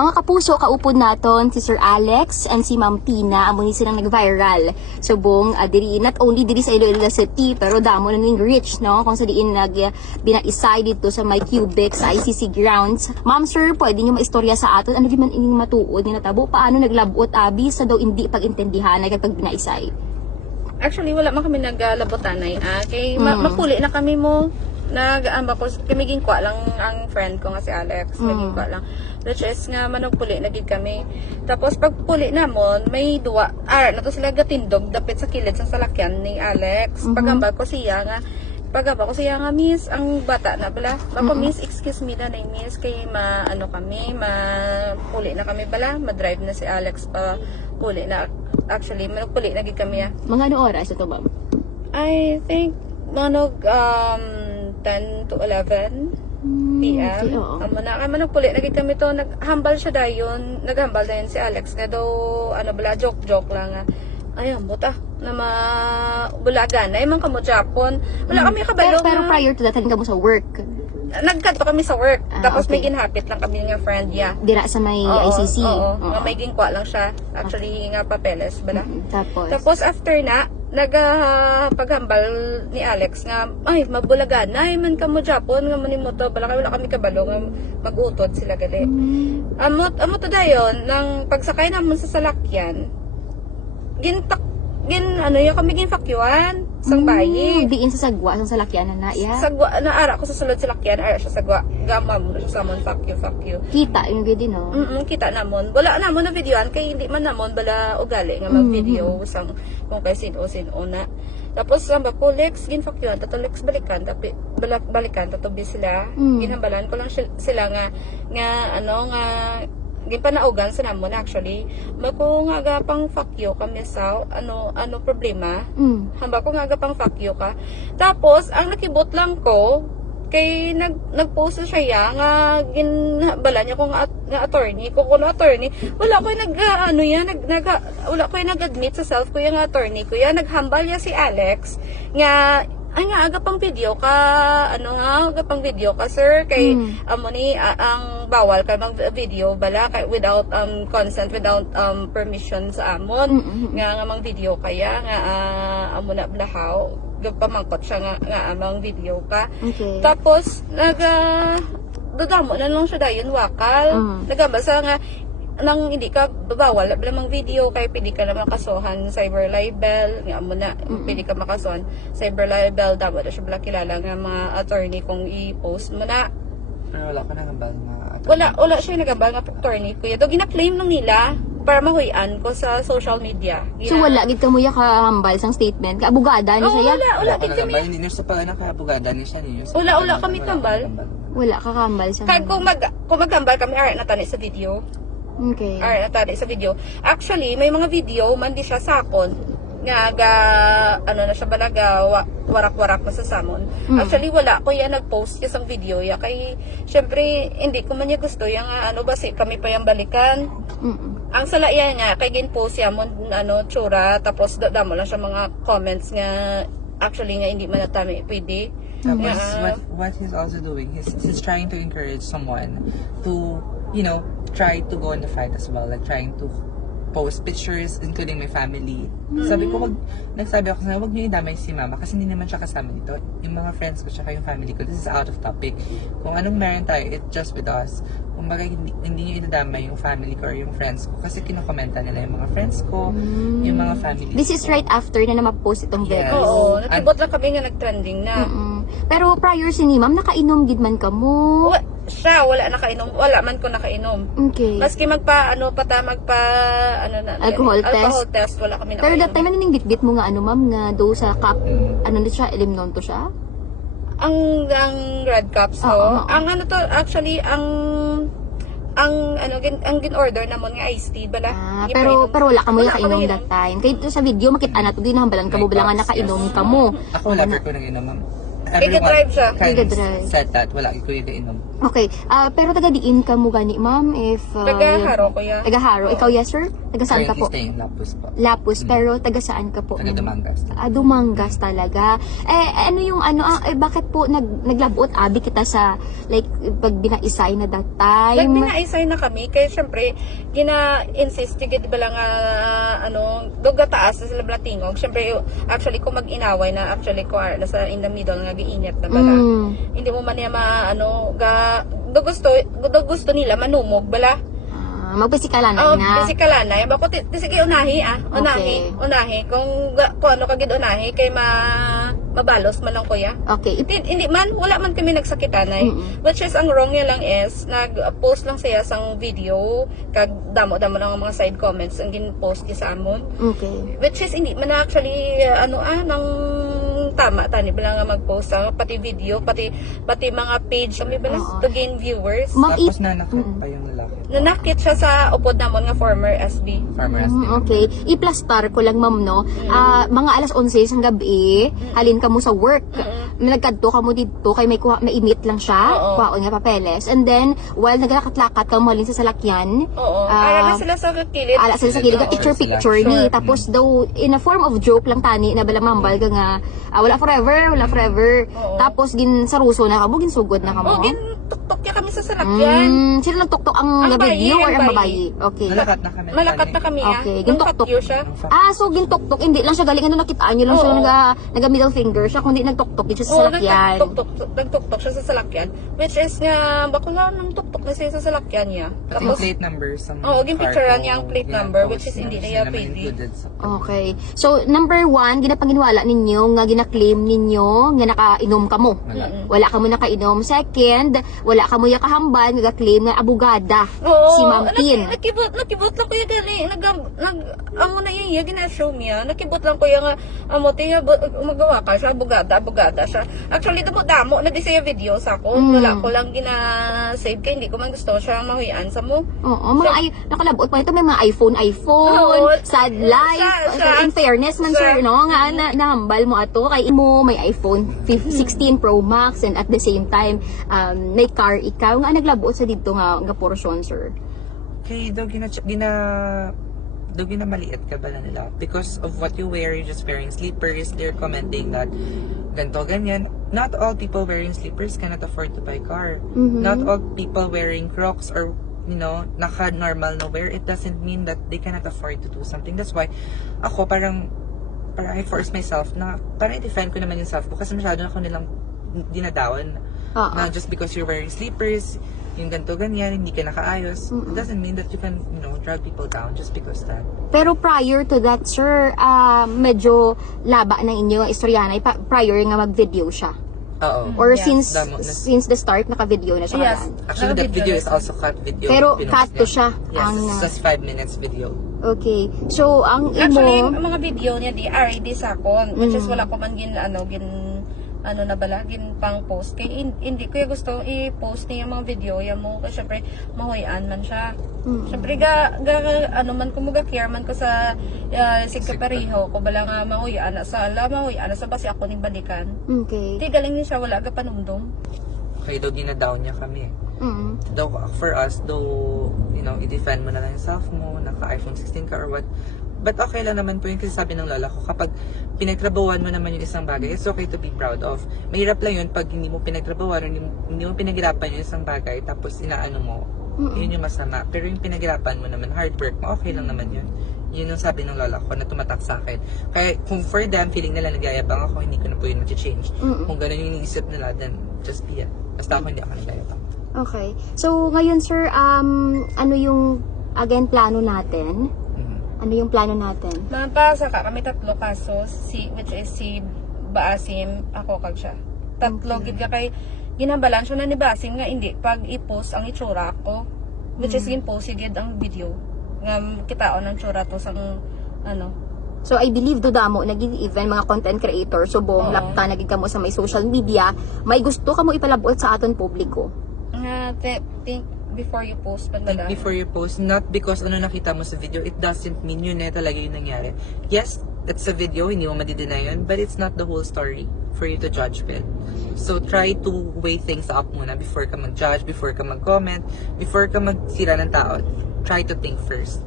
Mga kapuso, kaupod naton si Sir Alex and si Ma'am Tina, amo ni silang nag-viral. Subong diri not only diri sa Iloilo City, pero damo na ning reach, no? Kung sa diin binaisay dito sa may Cubic sa ICC grounds. Ma'am Sir, pwede niyo maistorya sa aton ano di man ining matuod ni natabo paano naglabot abi sa daw hindi pagintindihan ay kapag binaisay. Actually, wala man kami naglabotanay. Kay mapuli na kami mo. Nag-amba ko, kamiging kwa lang ang friend ko nga si Alex. Kamiging kwa lang. Which is nga, managpuli na gid kami. Tapos, pag puli namon, may duwa. Na to sila gatindog, dapit sa kilid sa salakyan ni Alex. Pagamba ko siya nga, miss, ang bata na bala. Bako, miss, excuse me na miss, kay puli na kami bala. Ma-drive na si Alex pa. Puli na. Actually, managpuli na gid kami. Mga ano oras ito, ma'am? I think, 10 to 11 p.m. Managpuli na gid kami to. Naghambal siya dayon. Naghambal dayon si Alex. Nga daw, joke lang nga. Ayun, buta. Na bulagan. Ay, man kamo Japon. Wala kami kabalo. Pero prior to that, hindi ka mo sa work. Nagkanto kami sa work. Tapos okay. may ginhapit lang kami ng friend niya. Dira sa may ICC. Oo. Nga may gingkwa lang siya. Actually, nga papeles. Bala. Tapos after na, paghambal ni Alex nga, ay, mabulagan. Ay, man ka mo Japon. Nga mo ni mo to. Bala wala kami kabalo. Nga mag-utod sila gali. Amo to dayon, nang pagsakay naman sa salakyan, kami ginfakyuan sang bayi. Diin sa sagwa, sa salakyan na ya. Sagwa, ara ko sa sulod sa lakyan, ara siya sagwa. Gamam mo siya samon, fuck you. Kita yung gudi, no? Kita namon. Wala namon na videoan, kay hindi man namon bala ugali nga mag-video sang kung kay sino na. Tapos ang bapulex, ginfakyuan, tatulex balikan, tapi balikan, tatubi sila. Ginhambalan ko lang sila nga ginpanaugan sa namon actually. Mako nga gapang fuck you kami sa ano problema. Hamba ko nga gapang fuck you ka. Tapos ang nakibot lang ko kay nagpost siya nga ginbala niya ko nga attorney ko kuno attorney. Wala ko wala ko nag-admit sa self ko yung attorney ko. Naghambal niya si Alex nga agapang video ka, agapang video ka, sir, kay, ang bawal ka mag-video, bala, kay, without, consent, without, permission sa amon, nga mang video kaya, nga, amo na blahaw, pamangkot siya nga amang video ka. Okay. Tapos, dodamo na lang siya dayon, wakal, nagabasa nga, nang hindi ka bawal lamang video kay pili ka naman kasuhan cyber libel nga mo na pili ka makasuhan cyber libel dapat siya bala kilala nga mga attorney kung i-post mo na. Pero wala ka nagambal na attorney. Wala siya nagambal nga attorney kuya do gina-claim lang nila para mahuyan ko sa social media. So wala gid kamo ya kahambal sang statement ka abogada ni siya. Wala gid kami. Hindi sa pala nakabugada ni siya niyo. Wala kami kambal. Wala ka kahambal sa. Kag kung maghambal kami ara natani sa video. Okay. Natali sa video. Actually, may mga video man di siya sakon nga na siya balaga warak-warak na sa samon. Actually wala ko yan nag-post isang video ya kay syempre hindi ko man niya gusto yung basi kami pa yung balikan. Ang sala yan nga kay gin-post ya mo tsura tapos damo lang siya mga comments nga actually nga hindi man natami pwede. Tapos what he's also doing, he's trying to encourage someone to try to go in the fight as well, like trying to post pictures including my family. Sabi ko nagsabi ako wag niyo idamay si mama kasi hindi naman siya kasama dito. Yung mga friends ko tsaka yung family ko, this is out of topic. Kung anong meron tayo, it's just with us. Kung bagay hindi niyo idadamay yung family ko or yung friends ko kasi kinokomenta nila yung mga friends ko, yung mga family. This is right after na ma-post itong video. Oo, nakibot lang kami nga nag-trending na. Pero prior si ni ma'am nakainom gid man kamo. Wala nakainom, wala man ko nakainom. Okay. Maski alcohol test, wala kami nakainom. Pero that time ano ning bitbit mo nga ma'am nga do sa cup ni siya elimnon to siya? Ang red cups ang actually ang gin-order namon nga iced tea bala. Pero wala ka mo nakainom that time. Kay sa video makita na to ginahambalan ka mo bala nga nakainom ka mo. Ako never ko nag-inom, ma'am. Nag-drive siya. can Nag-drive. said that. Wala, ikaw yung inom. Okay. Pero taga-diin ka mo gani, ma'am? If, Taga-Haro, kuya. Taga-Haro. Ikaw, yes, sir? Taga saan ka po? Currently staying in Lapus po. Lapus. Pero taga saan ka po? Taga Dumangas. Dumangas talaga. Ano yung bakit po naglabot abi kita sa, like, pag binaisay na that time? Binaisay na kami, kaya syempre, gina-insist, di ba lang, doga taas sa sila blatingog. Syempre, actually, kung mag-inaway na, actually, ko nasa in the middle, nga giinit na bala. Hindi mo man niya gusto nila manumog bala. Magpisikalan na na. Pisikalan na. Bako sige unahi Okay. Unahi kung ano kagid unahi kay mabalos man lang kuya. Okay. Hindi man wala man kami nagsakitan ay. Which is ang wrong niya lang is nag-post lang siya sang video kag damo-damo lang ang mga side comments ang gin-post niya sa amon. Okay. Which is hindi man actually nang tama tani bala nga mag-post pati video pati mga page kami bala to gain viewers. Tapos nanakit pa yung lalaki. Nanakit siya sa upod namon nga former SB. Farmer SB. Okay. I-plastar ko lang, ma'am, no? Mga alas 11 ng gabi, halin ka mo sa work. Nagkadto ka mo dito, kay may emit lang siya. Oo. Kuhaon nga papeles. And then, while naglakad-lakad ka mo halin sa salakyan, Oo. Ala na sila sa kilid. ala sila sa kilid, Oo. picture-picture ni. Tapos daw, in a form of joke lang tani, na bala mambal ka nga, wala forever. Oo. Tapos, saruso na ka mo, ginsugod na ka mo. Oh, gintuktok niya kami sa salakyan. Sino nagtuktok ang bayi, video or ang ang bayi. babayi? Okay. Malakat na kami. Malakat na kami Okay, Nung gintuktok. fakyo siya. So gintuktok, hindi lang siya galing nakitaan niyo lang siya Oo. naga middle finger siya, kundi nagtuktok din siya sa Oo, salakyan. nagtuktok siya sa salakyan. Which is nga, bako lang nang tuktok na siya sa salakyan niya. Pati yung plate number sa Oo, ginpicturean niya ang plate number, which is hindi na pwede. Okay. So number 1, ginapanginiwala ninyo nga gina-claim ninyo nga nakainom ka mo. Wala ka mo nakainom. Second, wala ka mo yakahambal nga claim nga abogada si Ma'am Tin. Nakibot lang kuya gali. Amo na iya gina-show niya. Nakibot lang kuya nga amo tiya magawa ka siya abogada siya. Actually damo na di siya video sa ako. Wala ko lang gina-save kay hindi ko man gusto siya mahuyan sa mo. Oo, nakalabot pa ito may mga iPhone, Oo. sad life. Siya. In fairness man sir, no, nga nahambal mo ato kay imo may iPhone 16 Pro Max and at the same time may car ikaw nga naglabot sa dito nga portion sir. Okay, daw maliit ka ba na nila? Because of what you wear, you're just wearing slippers. They're commenting that ganito, ganyan. Not all people wearing slippers cannot afford to buy car. Not all people wearing Crocs or naka-normal na wear, it doesn't mean that they cannot afford to do something. That's why ako parang I force myself na parang i-defend ko naman yung self ko kasi masyado na ako nilang dinadawan. Na just because you're wearing slippers, yung ganito ganyan, hindi ka nakaayos, it doesn't mean that you can, drag people down just because that. Pero prior to that, sir, medyo laba ng inyo ang istoryanay prior nga mag-video siya. Oo. Or Yes. since the start, naka-video na siya. Yes. karaan. Actually, that video is also cut video. Pero Pinost cut to niya. siya. Yes, it's just 5 minutes video. Okay. So, ang Actually, imo... ang mga video niya di RD sa akon. Which is wala ko man na bala, pang post. Kaya hindi ko yung gusto i-post niya yung mga video yan mo. Kasi syempre, mahuyan man siya. Syempre, man ko care man ko sa sigkapareho ko bala nga mahuyan na sa basi ako ning balikan. Okay. Di galing din siya, wala ka panumdum. Okay, daw gina-down niya kami. Daw, for us, i-defend mo na lang yung self mo, naka-iPhone 16 ka or what. But okay lang naman po yung kasi sabi ng lola ko, kapag pinagtrabawan mo naman yung isang bagay, it's okay to be proud of. Mahirap lang yun pag hindi mo pinagtrabawan, hindi mo pinaghirapan yung isang bagay, tapos inaano mo, yun yung masama. Pero yung pinaghirapan mo naman, hard work mo, okay lang naman yun. Yun yung sabi ng lola ko na tumatak sa akin. Kaya kung for them, feeling nila nagyayabang ako, hindi ko na po yun mag-change. Kung ganun yung iniisip nila, then just be it. Basta ako hindi ako nagyayabang. Okay. So, ngayon, sir, ano yung, again, plano natin? Ano yung plano natin? Mapasa ka kami 3 kasos, which is si Baasim, ako kag siya. 3 gid ka kay ginabalan siya na ni Baasim nga hindi pag i-post ang itsura ko, which is gin-post gid ang video nga kitaon ang tsura to sang So, I believe do damo, naging even mga content creator, so buong lapta, naging kamo sa may social media, may gusto ka mo ipalabot sa aton publiko? Think before you post Think before you post, not because nakita mo sa video, it doesn't mean yun na talaga yung nangyari. Yes, it's a video, hindi mo madideny yun, but it's not the whole story. for you to judge with. So, try to weigh things up muna before ka mag-judge, before ka mag-comment, before ka magsira ng tao. Try to think first.